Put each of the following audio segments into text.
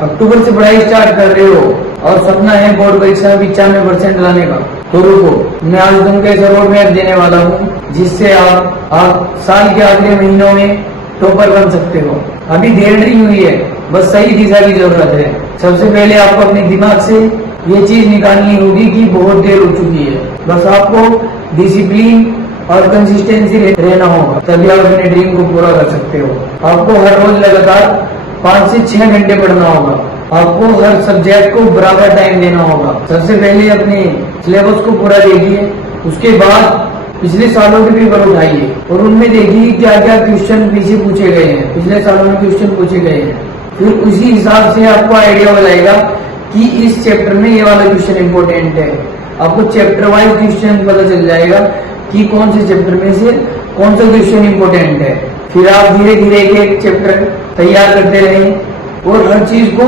अक्टूबर से पढ़ाई स्टार्ट कर रहे हो और सपना है बोर्ड परीक्षा में 95% लाने का, तो रुको, मैं आज तुमको ऐसा रोड मैप देने वाला हूँ जिससे आप साल के आखिरी महीनों में टॉपर बन सकते हो। अभी देर नहीं हुई है, बस सही दिशा की जरूरत है। सबसे पहले आपको अपने दिमाग से ये चीज निकालनी होगी कि बहुत देर हो चुकी है। बस आपको डिसिप्लिन और कंसिस्टेंसी रहना होगा, तभी आप अपने ड्रीम को पूरा कर सकते हो। आपको हर रोज लगातार 5 से 6 घंटे पढ़ना होगा। आपको हर सब्जेक्ट को बराबर टाइम देना होगा। सबसे पहले अपने सिलेबस को पूरा देखिए, उसके बाद पिछले सालों के पेपर उठाइए और उनमें देखिए क्या क्या क्वेश्चन पीछे पूछे गए हैं, पिछले सालों में क्वेश्चन पूछे गए हैं। फिर उसी हिसाब से आपको आइडिया हो जाएगा कि इस चैप्टर में ये वाला क्वेश्चन इम्पोर्टेंट है। आपको चैप्टर वाइज क्वेश्चन पता चल जाएगा कि कौन से चैप्टर में से कौन सा क्वेश्चन इम्पोर्टेंट है। फिर आप धीरे धीरे एक चैप्टर तैयार करते रहें और हर चीज को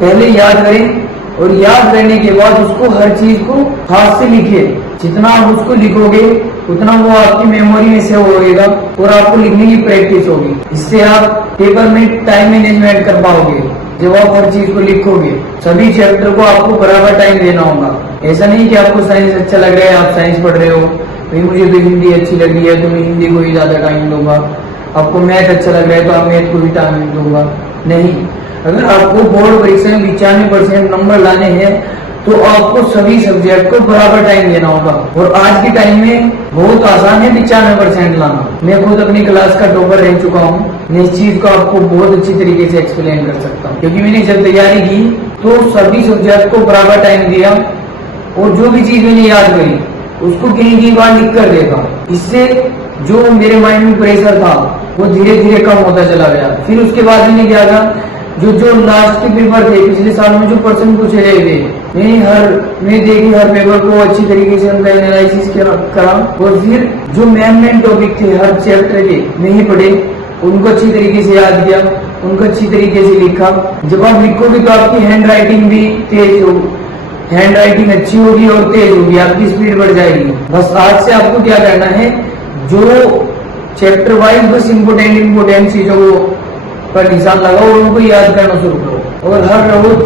पहले याद करें और याद करने के बाद उसको हर चीज को हाथ से लिखिए। जितना आप उसको लिखोगे उतना वो आपकी मेमोरी में सेव होगा और आपको लिखने की प्रैक्टिस होगी। इससे आप पेपर में टाइम मैनेजमेंट कर पाओगे। जब आप हर चीज को लिखोगे, सभी चैप्टर को आपको बराबर टाइम देना होगा। ऐसा नहीं कि आपको साइंस अच्छा लग रहा है, आप साइंस पढ़ रहे हो, भाई मुझे तो हिंदी अच्छी लग रही है तो मैं हिंदी को ही ज्यादा टाइम दूंगा। आपको मैथ अच्छा लग रहा है तो आप मैथ को भी टाइम दूंगा। नहीं, अगर आपको बोर्ड परीक्षा में 95% नंबर लाने हैं तो आपको सभी सब्जेक्ट को बराबर टाइम देना होगा। और आज के टाइम में बहुत आसान है 95% लाना। मैं खुद अपनी क्लास का टॉपर रह चुका हूँ, मैं इस चीज को आपको बहुत अच्छी तरीके से एक्सप्लेन कर सकता हूँ, क्योंकि मैंने जब तैयारी की तो सभी सब्जेक्ट को बराबर टाइम दिया और जो भी चीज मैंने याद करी उसको कहीं बार लिख कर देखा। इससे जो मेरे माइंड में प्रेशर था वो धीरे धीरे कम होता चला गया। फिर उसके बाद मैंने क्या था, जो लास्ट के पेपर थे पिछले साल में जो प्रश्न पूछे गए थे, मैंने देखी हर पेपर को अच्छी तरीके से उनका एनालिसिस करा और फिर जो मेन टॉपिक थे हर चैप्टर के नहीं पढ़े, उनको अच्छी तरीके से याद किया, उनको अच्छी तरीके से लिखा। जब आप लिखोगे तो आपकी हैंड राइटिंग भी तेज होगी, हैंड राइटिंग अच्छी होगी और तेज होगी, आपकी स्पीड बढ़ जाएगी। बस आज से आपको क्या करना है, जो चैप्टर वाइज बस इम्पोर्टेंट चीजों पर निशान लगाओ और उनको याद करना शुरू करो और हर रोज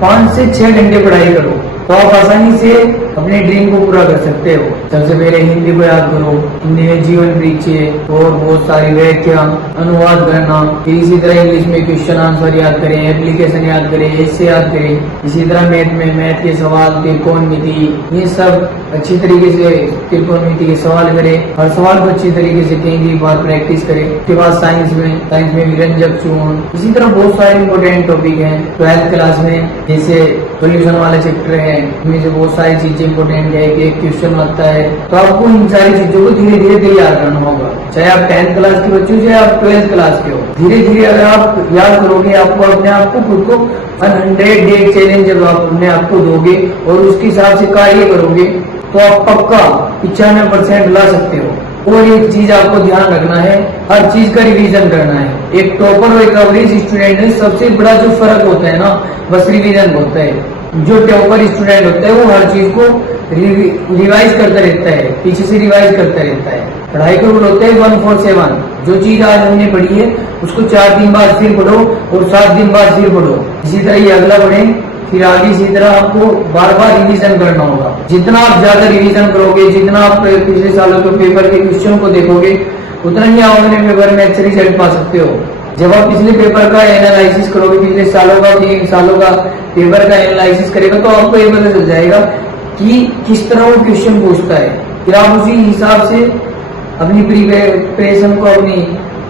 5 से 6 घंटे पढ़ाई करो, तो आप आसानी से अपने ड्रीम को पूरा कर सकते हो। सबसे पहले हिंदी को याद करो, हिंदी में जीवन परिचय और बहुत सारी व्याख्या, अनुवाद करना। फिर इसी तरह इंग्लिश में क्वेश्चन आंसर याद करें, एप्लीकेशन याद करें, ऐसे याद करें। इसी तरह मैथ में मैथ के सवाल, त्रिकोणमिति, ये सब अच्छी तरीके से त्रिकोणमिति के सवाल करें। हर सवाल को अच्छी तरीके से कई बार प्रैक्टिस करें। उसके बाद साइंस में विरंजक चूर्ण, इसी तरह बहुत सारे इंपोर्टेंट टॉपिक है। 12th क्लास में जैसे सोल्यूशन वाला चैप्टर है, इनमें से बहुत सारी चीजें इंपोर्टेंट है कि एक क्वेश्चन लगता है, तो आपको इन सारी चीजों को धीरे धीरे तैयार करना होगा। चाहे आप 10th क्लास के बच्चे हो, चाहे आप 12th क्लास के हो, धीरे धीरे अगर आप याद करोगे, आपको अपने आप को खुद को 100 डे चैलेंज जब आप अपने आप को दोगे और उसके हिसाब से कार्य करोगे तो आप पक्का 95% ला सकते हो। और एक चीज आपको ध्यान रखना है, हर चीज का रिवीजन करना है। एक टॉपर और एक एवरेज स्टूडेंट में सबसे बड़ा जो फर्क होता है ना, बस रिवीजन होता है। जो टॉपर स्टूडेंट होता है वो हर चीज को रिवाइज करता रहता है, पीछे से रिवाइज करता रहता है। पढ़ाई का रूल होता है 147। जो चीज आज हमने पढ़ी है उसको 4 दिन बाद फिर पढ़ो और 7 दिन बाद फिर पढ़ो। इसी तरह ये अगला पढ़ें, फिर आगे इसी तरह आपको बार बार रिवीजन करना होगा। जितना आप ज्यादा रिवीजन करोगे, जितना आप पिछले सालों के पेपर के क्वेश्चन को देखोगे, उतना ही आप अपने पेपर में अच्छे रिजल्ट पा सकते हो। जब आप पिछले पेपर का एनालिसिस करोगे, पिछले सालों का 3 सालों का पेपर का एनालिसिस करेगा, तो आपको ये पता चल जाएगा कि किस तरह वो क्वेश्चन पूछता है। फिर आप उसी हिसाब से अपनी प्रिपरेशन को, अपनी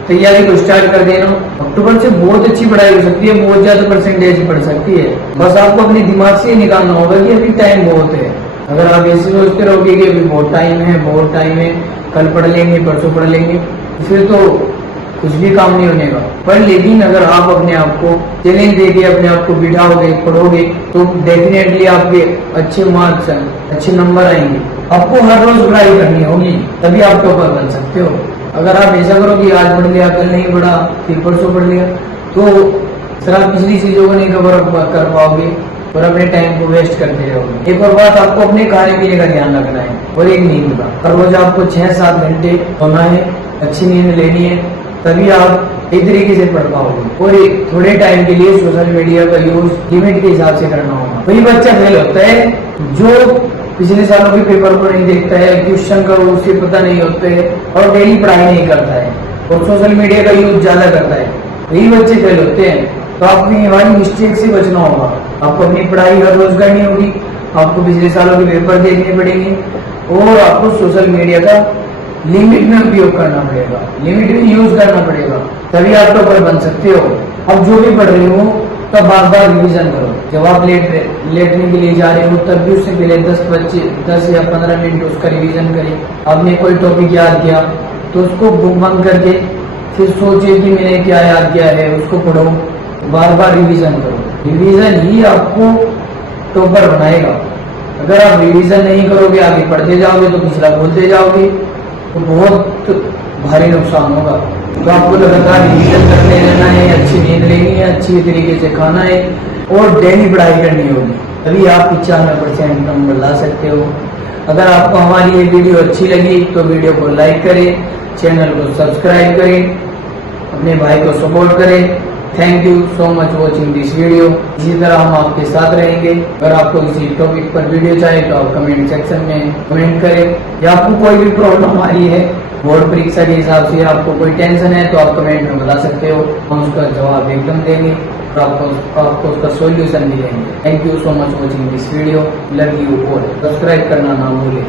तैयारी को स्टार्ट कर देना। अक्टूबर से बहुत अच्छी पढ़ाई हो सकती है, बहुत ज्यादा परसेंटेज पढ़ सकती है। बस आपको अपने दिमाग से निकालना होगा कि अभी टाइम बहुत है। अगर आप ऐसे सोचते रहोगे कि अभी बहुत टाइम है, कल पढ़ लेंगे, परसों पढ़ लेंगे, फिर तो कुछ भी काम नहीं होने का। पर लेकिन अगर आप अपने आप को चैलेंज देके अपने आप को बिठाओगे, पढ़ोगे, तो डेफिनेटली आपके अच्छे मार्क्स, अच्छे नंबर आएंगे। आपको हर रोज पढ़ाई करनी होगी, तभी आप टॉपर बन सकते हो। अगर आप ऐसा करो कि आज पढ़ लिया, कल नहीं पढ़ा, फिर परसों पढ़ लिया, तो सर आप पिछली चीजों को नहीं कवर कर पाओगे और अपने टाइम को वेस्ट करते रहोगे। एक और बात, आपको अपने खाने पीने का ध्यान रखना है और एक नींद का। हर रोज आपको 6-7 घंटे सोना है, अच्छी नींद लेनी है, तभी आप एक तरीके से पढ़ पाओगे। और एक थोड़े टाइम के लिए सोशल मीडिया का यूज लिमिट के हिसाब से करना होगा। वही बच्चा फेल होता है जो पिछले सालों के पेपर को नहीं देखता है, क्वेश्चन का उसे पता नहीं होते है और डेली पढ़ाई नहीं करता है और सोशल मीडिया का यूज ज्यादा करता है, यही बच्चे फेल होते हैं। तो आपको हमारी मिस्टेक से बचना होगा। आपको अपनी पढ़ाई हर रोज करनी होगी, आपको पिछले सालों के पेपर देखने पड़ेंगे और आपको सोशल मीडिया का लिमिट में उपयोग करना पड़ेगा, लिमिट में यूज करना पड़ेगा, तभी आप टॉपर बन सकते हो। अब जो भी पढ़ रहे हो तब बार बार रिविजन करो। जब आप लेटने के लिए जा रहे हो तब भी उससे पहले 10 या 15 मिनट उसका रिविजन करें। आपने कोई टॉपिक याद किया तो उसको बुक बंद करके फिर सोचिए कि मैंने क्या याद किया है, उसको पढ़ो, बार बार रिविजन करो। रिविजन ही आपको टॉपर बनाएगा। अगर आप रिविजन नहीं करोगे, आगे पढ़ते जाओगे तो पिछला भूलते जाओगे तो बहुत भारी नुकसान होगा। तो आपको लगातार रिविजन करते रहना है, अच्छी नींद लेनी है, अच्छी तरीके से खाना है और डेली पढ़ाई करनी होगी, तभी आप 95% नंबर ला सकते हो। अगर आपको हमारी ये वीडियो अच्छी लगी तो वीडियो को लाइक करें, चैनल को सब्सक्राइब करें, अपने भाई को सपोर्ट करें। Thank you so much watching this video. इसी तरह हम आपके साथ रहेंगे। अगर आपको किसी टॉपिक पर वीडियो चाहिए तो आप कमेंट सेक्शन में कमेंट करें, या आपको कोई भी प्रॉब्लम आ रही है बोर्ड परीक्षा के हिसाब से, आपको कोई टेंशन है तो आप कमेंट में बता सकते हो, हम उसका जवाब एकदम देंगे और आपको उसका सॉल्यूशन भी देंगे। Thank you so much watching this video. Love you all. Subscribe करना ना भूलें।